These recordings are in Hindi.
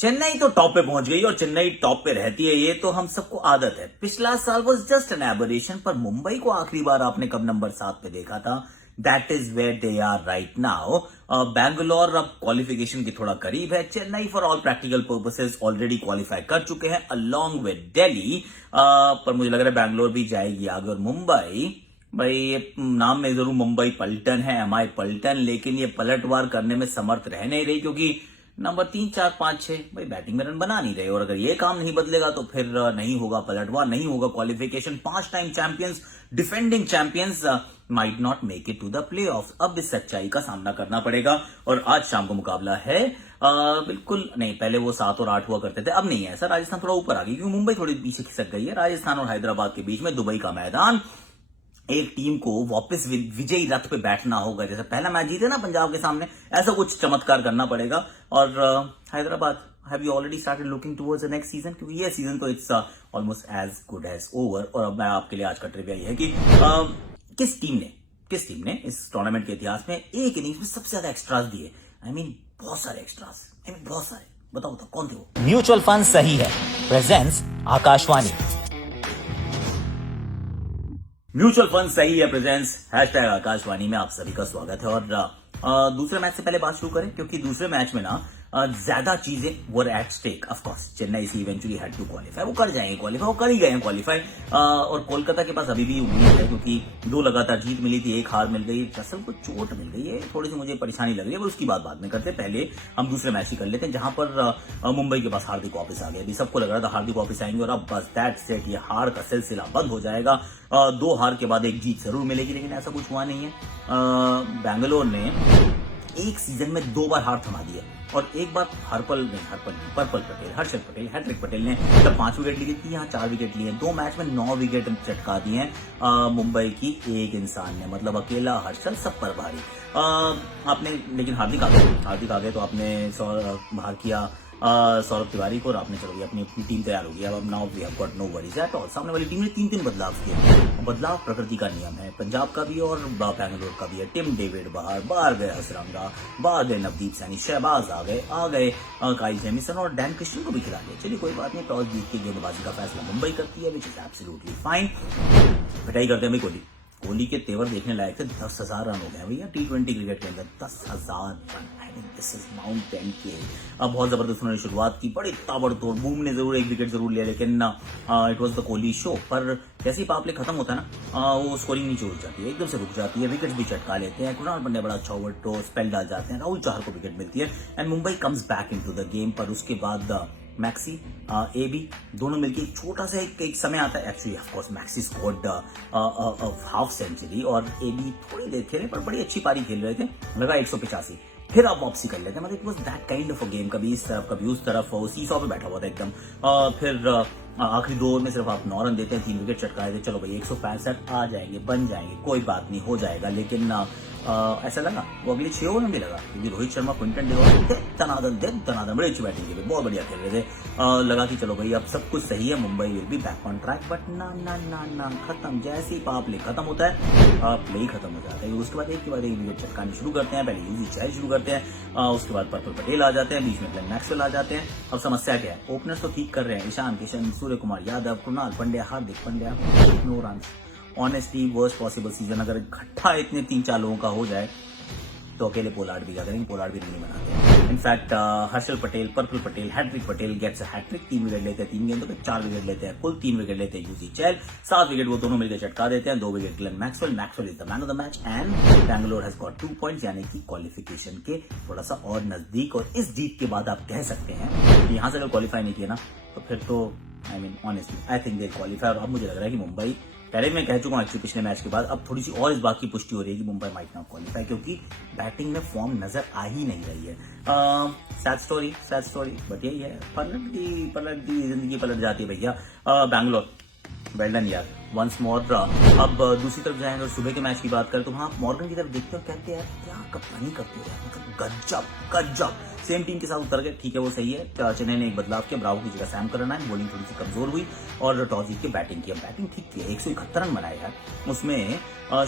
चेन्नई तो टॉप पे पहुंच गई और चेन्नई टॉप पे रहती है, ये तो हम सबको आदत है। पिछला साल वाज जस्ट एन एबरेशन, पर मुंबई को आखिरी बार आपने कब नंबर 7 पे देखा था? That is where they are right now. Bangalore अब क्वालिफिकेशन के थोड़ा करीब है। Chennai for all practical purposes already qualify कर चुके हैं अलोंग विद दिल्ली। पर मुझे लग रहा है बैंगलोर भी जाएगी आगे। और मुंबई, भाई ये नाम में जरूर मुंबई पलटन है, एमआई पलटन, लेकिन ये पलटवार करने में समर्थ रह नहीं रही, क्योंकि नंबर 3, 4, 5, 6 भाई बैटिंग में रन बना नहीं रहे। और अगर ये काम नहीं बदलेगा तो फिर नहीं होगा पलटवार, नहीं होगा qualification. 5 time champions, defending champions might not make it to the playoffs. अब इस सच्चाई का सामना करना पड़ेगा। और आज शाम को मुकाबला है। बिल्कुल नहीं, पहले वो 7 और 8 हुआ करते थे, अब नहीं है ऐसा। राजस्थान थोड़ा ऊपर आ गई क्योंकि मुंबई थोड़ी पीछे खिसक गई है। राजस्थान और हैदराबाद के बीच में दुबई का मैदान। एक टीम को वापस विजयी रथ पे बैठना होगा। जैसे पहला मैच जीते ना पंजाब के सामने, ऐसा कुछ चमत्कार करना पड़ेगा। और Hyderabad, have you already started looking towards the next season? क्योंकि ये सीजन तो it's almost as good as over. और अब मैं आपके लिए आज का ट्रिविया ये है कि किस टीम ने इस टूर्नामेंट के इतिहास में एक इनिंग्स में सबसे ज्यादा एक्स्ट्रास दिए? आई मीन बहुत सारे एक्स्ट्रास, बहुत सारे। बताओ कौन थे वो? म्यूचुअल फंड सही है प्रेजेंस आकाशवाणी। म्यूचुअल फंड सही है प्रेजेंस हैशटैग आकाशवाणी में आप सभी का स्वागत है। और दूसरे मैच से पहले बात शुरू करें, क्योंकि दूसरे मैच में ना ज्यादा चीजें were at stake. Of course Chennai see eventually had to qualify, वो कर जाएंगे क्वालिफाई, वो कर ही गए हैं क्वालिफाई। और कोलकाता के पास अभी भी उम्मीद है, क्योंकि 2 लगातार जीत मिली थी, 1 हार मिल गई। रसल को चोट मिल गई है, थोड़ी सी मुझे परेशानी लग रही है, पर उसकी बात बाद में करते हैं। पहले हम दूसरे मैच ही कर लेते हैं, जहां पर मुंबई के पास हार्दिक वापस आ गए। अभी सबको लग रहा था हार्दिक वापस आएंगे और अब बस दैट सेट, ये हार का सिलसिला बंद हो जाएगा। 2 हार के बाद 1 जीत जरूर मिलेगी, लेकिन ऐसा कुछ हुआ नहीं है। बैंगलोर ने एक सीजन में 2 बार हार थमा दी है। और एक बार पर्पल पटेल, हर्षल पटेल, हैट्रिक पटेल ने तब 5 विकेट ली थी, यहाँ 4 विकेट लिए। 2 मैच में 9 विकेट चटका दिए हैं मुंबई की एक इंसान ने, मतलब अकेला हर्षल, सब पर भारी। आपने लेकिन हार्दिक आ गए तो आपने बाहर किया सौरभ तिवारी को, और आपने चलो अपनी टीम तैयार हो गई। अब now we have got no worries at all. सामने वाली टीम ने 3 बदलाव किए। बदलाव प्रकृति का नियम है, पंजाब का भी और बैंगलोर का भी है। टिम डेविड बाहर गए, हसरंगा बाहर गए, नवदीप सैनी, शहबाज आ गए काइल जेमिसन और डैन क्रिश्चियन को भी खिला दिया। चलिए कोई बात नहीं, टॉस जीत के गेंदबाजी का फैसला मुंबई करती है, विच इज एब्सोल्युटली फाइन। पिटाई करते हैं भाई कोहली के तेवर देखने लायक थे। 10,000 रन हो गए भैया T20 क्रिकेट के अंदर, 10,000 रन। दिस इज माउंटेन के। अब बहुत जबरदस्त उन्होंने शुरुआत की, बड़ी ताबड़तोड़। बूम ने जरूर 1 विकेट जरूर लिया, लेकिन it was the Kohli show. पर जैसे ही पावर प्ले खत्म होता है ना, वो स्कोरिंग नीचे उठ जाती है, एकदम से रुक जाती है। विकेट भी चटका लेते हैं। कृणाल पंड्या बड़ा अच्छा ओवर टो स्पेल डाल जाते हैं, राहुल चहर को विकेट मिलती है and Mumbai comes back into the game. पर उसके बाद मैक्सी, एबी दोनों मिलकर एक छोटा सा एक समय आता है। Actually of course Maxi scored half century और एबी थोड़ी देर खेले, पर बड़ी अच्छी पारी खेल रहे थे। लगा 185, फिर आप वापसी कर लेते हैं। मतलब it was that kind of a game, कभी इस तरफ कभी उस तरफ, सीसॉ पे बैठा हुआ था एकदम। फिर आखिरी 2 ओवर में सिर्फ आप 9 रन देते हैं, 3 विकेट चटकाए थे। चलो भाई 165 आ जाएंगे, बन जाएंगे, कोई बात नहीं, हो जाएगा। लेकिन ऐसा लगा वो अगले 6 ओवर में भी लगा, क्योंकि रोहित शर्मा, क्विंटन डिकॉक तनादन बड़ी अच्छी बैटिंग की, बहुत बढ़िया खेल रहे थे। लगा कि चलो भाई अब सब कुछ सही है, Mumbai will be back on track. But ना खत्म। जैसे ही पावर प्ले खत्म होता है, प्ले ही खत्म हो जाता है। उसके बाद एक के बाद एक विकेट चटकाने शुरू करते हैं। पहले यूजी चहल शुरू करते हैं, उसके बाद पर्पल पटेल आ जाते हैं, बीच में ग्लेन मैक्सवेल आ जाते हैं। अब समस्या क्या है? ओपनर्स तो ठीक कर रहे हैं, Ishan Kishan, Surya Kumar Yadav, Krunal Pandya, Hardik Pandya, no run. Honestly worst possible season अगर इकट्ठा इतने 3-4 लोगों का हो जाए तो अकेले पोलार्ड भी क्या करेंगे? पोलार्ड भी नहीं बनाते। In fact Harshal Patel, purple Patel, hat trick Patel gets hat trick. 3 wicket लेते हैं 3 गेंदों पे, 4 विकेट लेते हैं, कुल 3 विकेट लेते हैं यूजी चहल, 7 विकेट वो दोनों मिलकर चटका देते हैं। 2 wicket Glenn Maxwell is the man of the match and Bangalore has got 2 points, यानी कि क्वालिफिकेशन के थोड़ा सा और नजदीक। और इस जीत के बाद आप कह सकते हैं कि यहां से अगर क्वालिफाई नहीं किया ना, तो फिर तो I mean honestly I think they qualify. और अब मुझे लग रहा है कि मुंबई, पहले मैं कह चुका हूं एक्चुअली पिछले मैच के बाद, अब थोड़ी सी और इस बात की पुष्टि हो रही है कि मुंबई माइट नॉट क्वालिफाई, क्योंकि बैटिंग में फॉर्म नजर आ ही नहीं रही है। सैड स्टोरी, बट यही है, पलट दी जिंदगी पलट जाती है भैया। बैंगलोर वेल डन यार, वंस मोर। अब दूसरी तरफ जाएंगे और सुबह के मैच की बात करें तो वहां मॉर्गन की तरफ देखते हो, कहते हैं क्या कप्तानी करते हो यार, मतलब गजब। सेम टीम के साथ उतर गए, ठीक है वो सही है। चेन्नई ने एक बदलाव किया, ब्रावो की जगह सैम करन आए, बॉलिंग थोड़ी सी कमजोर हुई और टॉस जीत के बैटिंग किया। बैटिंग ठीक की, 171 रन बनाए यार। उसमें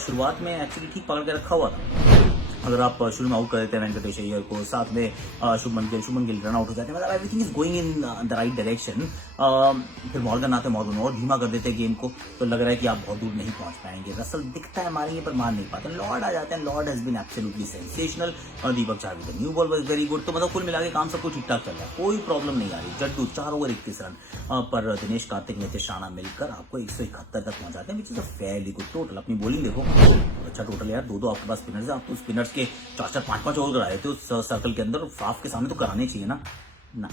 शुरुआत में एक्चुअली ठीक पकड़ के रखा हुआ था, अगर आप शुरू में आउट कर देते हैं वेंकटेश अय्यर को, साथ में शुभमन गिल रन आउट हो जाते हैं, मतलब everything is going in the right direction. फिर मॉर्गन आते हैं, मॉर्गन और धीमा कर देते हैं गेम को, तो लग रहा है कि आप बहुत दूर नहीं पहुंच पाएंगे। रसल दिखता है मारेंगे पर मार नहीं पाते। लॉर्ड आ जाते हैं, lord has been absolutely sensational, और दीपक चार wicket, new ball was very good. तो मतलब कुल मिला के काम सब कुछ ठीक ठाक चल रहा है, कोई प्रॉब्लम नहीं आ रही। जड्डू 4 ओवर 21 रन पर दिनेश कार्तिक, नीतीश राणा मिलकर आपको 171 तक पहुंचाते हैं, which is a fairly good total. अपनी बॉलिंग देखो, अच्छा टोटल यार, दो आपके पास स्पिनर्स है, आप तो स्पिनर्स के 4-4 5-5 ओवर कराए थे उस सर्कल के अंदर, फाफ के सामने तो कराने चाहिए ना। ना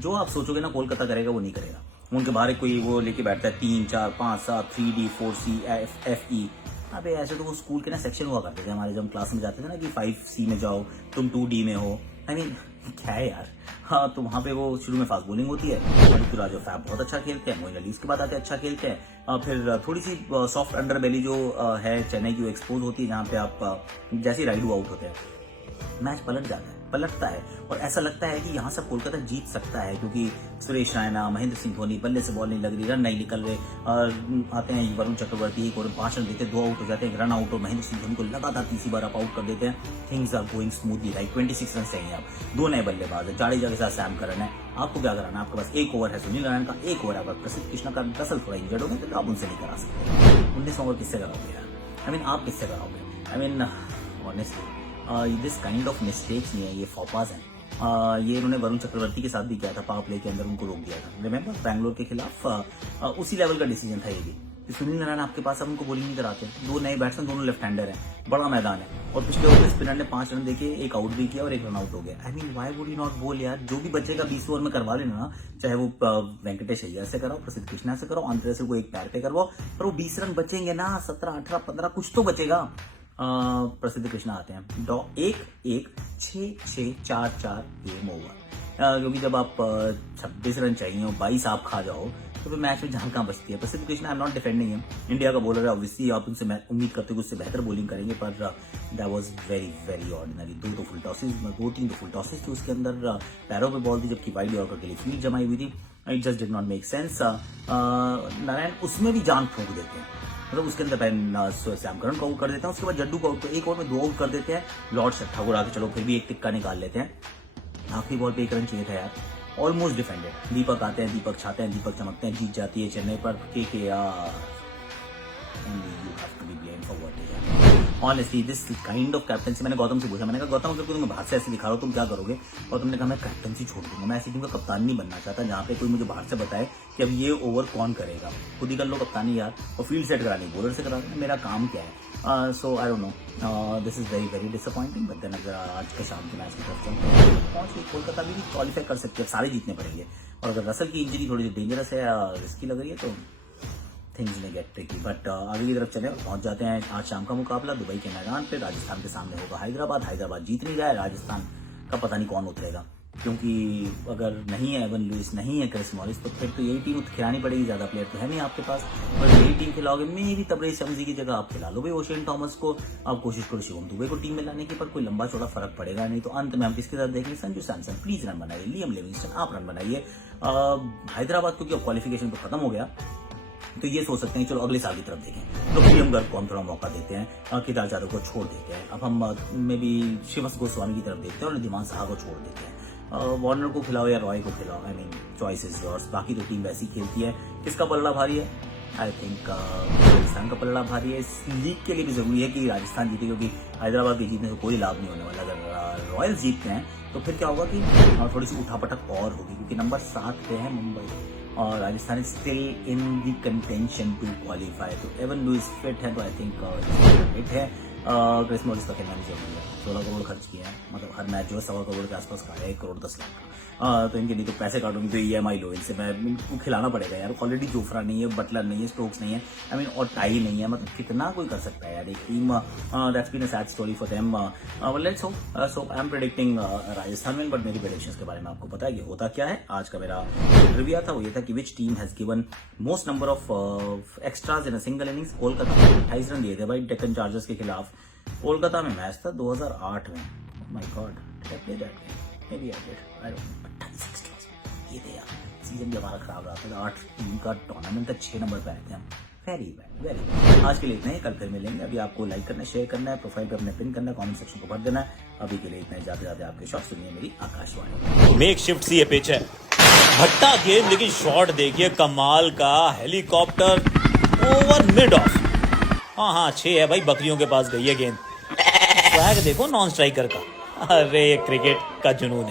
जो आप सोचोगे ना कोलकाता करेगा वो नहीं करेगा। उनके बाहर कोई वो लेके बैठता है 3 4 5 7 3D 4C FE। अबे ऐसे तो वो स्कूल के ना सेक्शन हुआ करते थे हमारे, जब हम क्लास में जाते थे ना कि 5C में जाओ, तुम 2D में हो। आई मीन क्या है यार। हाँ, तो वहाँ पे वो शुरू में फास्ट बॉलिंग होती है, ऋतुराज और फैब बहुत अच्छा खेलते हैं, मोइन अली उसके बाद आते हैं अच्छा खेलते हैं। फिर थोड़ी सी सॉफ्ट अंडर बेली जो है चेन्नई की, वो एक्सपोज होती है, जहाँ पे आप जैसे ही राइडू आउट होते हैं मैच पलटता है और ऐसा लगता है कि यहाँ से कोलकाता जीत सकता है, क्योंकि सुरेश रैना, महेंद्र सिंह धोनी, बल्ले से बॉल नहीं लग रही, रन नहीं निकल रहे। आते हैं वरुण चक्रवर्ती, एक ओवर 5 रन देते, 2 आउट हो जाते हैं, रन आउट, और महेंद्र सिंह धोनी को लगातार तीसरी बार आप आउट कर देते हैं। Things are going smoothly, right. 26 run चाहिए आप, 2 नए बल्लेबाज है, जाडेजा के साथ सैम करन है। आपको क्या कराना है, आपके पास 1 ओवर है सुनील नारायण का, 1 ओवर है प्रसिद्ध कृष्णा का। दरअसल थोड़ा इंजर्ड हो गए तो आप उनसे नहीं करा सकते। 19 ओवर किससे कराओगे यार? आई मीन आप किससे कराओगे? I mean honestly this kind of mistakes नहीं है, ये फॉपाज हैं। ये इन्होंने वरुण चक्रवर्ती के साथ भी किया था, पावर प्ले के अंदर उनको रोक दिया था, रिमेंबर बैंगलोर के खिलाफ। उसी लेवल का डिसीजन था ये भी। सुनील नारायण आपके पास, अब उनको बॉलिंग नहीं कराते। 2 नए बैट्समैन, दोनों लेफ्ट हैंडर हैं, बड़ा मैदान है, और पिछले ओवर स्पिनर ने 5 रन देके 1 आउट भी किया और 1 रन आउट हो गया। I mean why would you not बोल यार? जो भी बचेगा 20 ओवर में करवा लेना ना, चाहे वो वेंकटेश अय्यर से कराओ, प्रसिद्ध कृष्णा से कराओ, अंतरे से को एक पैर पे करवाओ, पर वो 20 रन बचेंगे ना, 17 18 15 कुछ तो बचेगा। प्रसिद्ध कृष्णा आते हैं, 1-1 6-6 4-4 गेम ओवर। क्योंकि जब आप 26 रन चाहिए और 22 आप खा जाओ तो फिर मैच में जान कहाँ बचती है। प्रसिद्ध Krishna, I am not defending him, India का बॉलर है, ऑब्वियसली आप उनसे उम्मीद करते हो उससे बेहतर बॉलिंग करेंगे, पर that was very very ordinary. 2 full tosses, 2-3 full tosses थे उसके अंदर, पैरों पे बॉल थी, जबकि वाइड यॉर्कर के लिए फील्ड जमाई हुई थी। It just did not make sense. Narayan उसमें भी जान फूंक देते हैं, मतलब उसके अंदर सैम करन को आउट कर देते हैं, उसके बाद जड्डू को आउट, 1 ओवर में 2 आउट कर देते हैं। लॉर्ड ठाकुर आके चलो फिर भी एक टिक्का निकाल लेते हैं। आखिरी बॉल पे 1 रन चाहिए था यार, ऑलमोस्ट डिफेंडेड। दीपक आते हैं, दीपक छाते हैं, दीपक चमकते हैं, जीत जाती है चेन्नई पर। Honestly this kind of captaincy, मैंने गौतम से पूछा, मैंने कहा गौतम अगर तुम्हें बाहर से ऐसे दिखा रहा हो तुम क्या करोगे? और तुमने कहा मैं कैप्टनसी छोड़ दूंगा, मैं ऐसी टीम का कप्तान नहीं बनना चाहता जहाँ पे कोई मुझे बाहर से बताए कि अब ये ओवर कौन करेगा। खुद ही कर लो कप्तानी यार, और फील्ड सेट करानी बॉलर से कराना, मेरा काम क्या है? So I don't know, this is very very disappointing. But then अगर आज के शाम के मैच की तरफ पहुंच गई कोलकाता भी क्वालिफाई कर सकती है, सारे जीतने पड़ेंगे। और अगर रसल की इंजरी थोड़ी डेंजरस है, रिस्की लग रही है, तो थिंग्स में गेट ट्रिकी। बट आगे की तरफ चले, पहुंच जाते हैं। आज शाम का मुकाबला दुबई के मैदान पे, राजस्थान के सामने होगा हैदराबाद जीत नहीं रहा है, राजस्थान का पता नहीं कौन उतरेगा, क्योंकि अगर नहीं है एवन लुइस, नहीं है क्रिस मॉरिस, तो फिर तो यही टीम खिलानी पड़ेगी। ज्यादा प्लेयर तो है नहीं आपके पास, पर यही टीम खिलाओगे, मेरी तबरेज शम्सी की जगह आप खिला लो भाई ओशेन थॉमस को, आप कोशिश करो शिवम दुबे को टीम में लाने की, पर कोई लंबा चौड़ा फर्क पड़ेगा नहीं। तो अंत में हम किसके साथ देखेंगे? संजू सैमसन प्लीज रन बनाइए, लियम लिविंगस्टन आप रन बनाइए। हैदराबाद क्योंकि क्वालिफिकेशन तो खत्म हो गया, तो ये सोच सकते हैं चलो अगले साल की तरफ देखें, तो प्रियम गर्ग को हम थोड़ा मौका देते हैं, केदार जाधव को छोड़ देते हैं, अब हम मे बी शिवस गोस्वामी की तरफ देखते हैं और निधिमान साहा को छोड़ देते हैं। वार्नर को खिलाओ या रॉय को खिलाओ, I mean choice is yours. बाकी तो टीम वैसी खेलती है। किसका पलड़ा भारी है? आई थिंक राजस्थान का पलड़ा भारी है। इस लीग के लिए भी जरूरी है कि राजस्थान जीते, क्योंकि हैदराबाद के जीतने से कोई लाभ नहीं होने वाला। अगर रॉयल्स जीतते हैं तो फिर क्या होगा कि थोड़ी सी उठापटक और होगी, क्योंकि नंबर 7 पे है मुंबई और Rajasthan is still in the contention to qualify. तो एवन लुइस फिट है, तो आई थिंक फिट है। क्रिस मॉरिस का खेलना भी जरूरी है। 16 करोड़ खर्च किया है, मतलब हर मैच जो है 1.25 करोड़ के आसपास का है, 1 करोड़ 10 लाख का। तो इनके लिए तो पैसे काटूंगी तो EMI लो इनसे, मैं इनको खिलाना पड़ेगा यार। ऑलरेडी जोफ्रा नहीं है, बटलर नहीं है, स्टोक्स नहीं है, आई मीन और टाई नहीं है, मतलब कितना कोई कर सकता है यार एक टीम। That's been a sad story for them. Let's hope. So I am predicting Rajasthan win, but मेरी प्रेडिक्शंस के बारे में आपको पता है कि होता क्या है। आज का मेरा रिव्यू था वो ये था कि which team has given most number of extras in a single innings. Kolkata 28 run दिए थे भाई डेक्कन चार्जर्स के खिलाफ। कोलकाता में मैच था 2008 में। My god, did I play that game? Maybe I did, I don't know. 28 extras ये थे यार। सीजन भी हमारा खराब रहा था, 8 टीम का टूर्नामेंट था, 6 नंबर पे आए थे हम। Very bad, very bad. आज के लिए इतना ही, कल फिर मिलेंगे। अभी आपको लाइक करना है, शेयर करना है, प्रोफाइल पे अपने पिन करना है, कमेंट सेक्शन को भर देना है। अभी के लिए इतना ही, जाते जाते आपके शॉट सुनिए मेरी आकाशवाणी। मेक शिफ्ट सी ये पिच है, भट्टा गेंद, लेकिन शॉट देखिए कमाल का, हेलीकॉप्टर ओवर मिड ऑफ। हाँ 6 है भाई, बकरियों के पास गई है गेंद। स्वैग देखो नॉन स्ट्राइकर का। अरे ये क्रिकेट का जुनून है।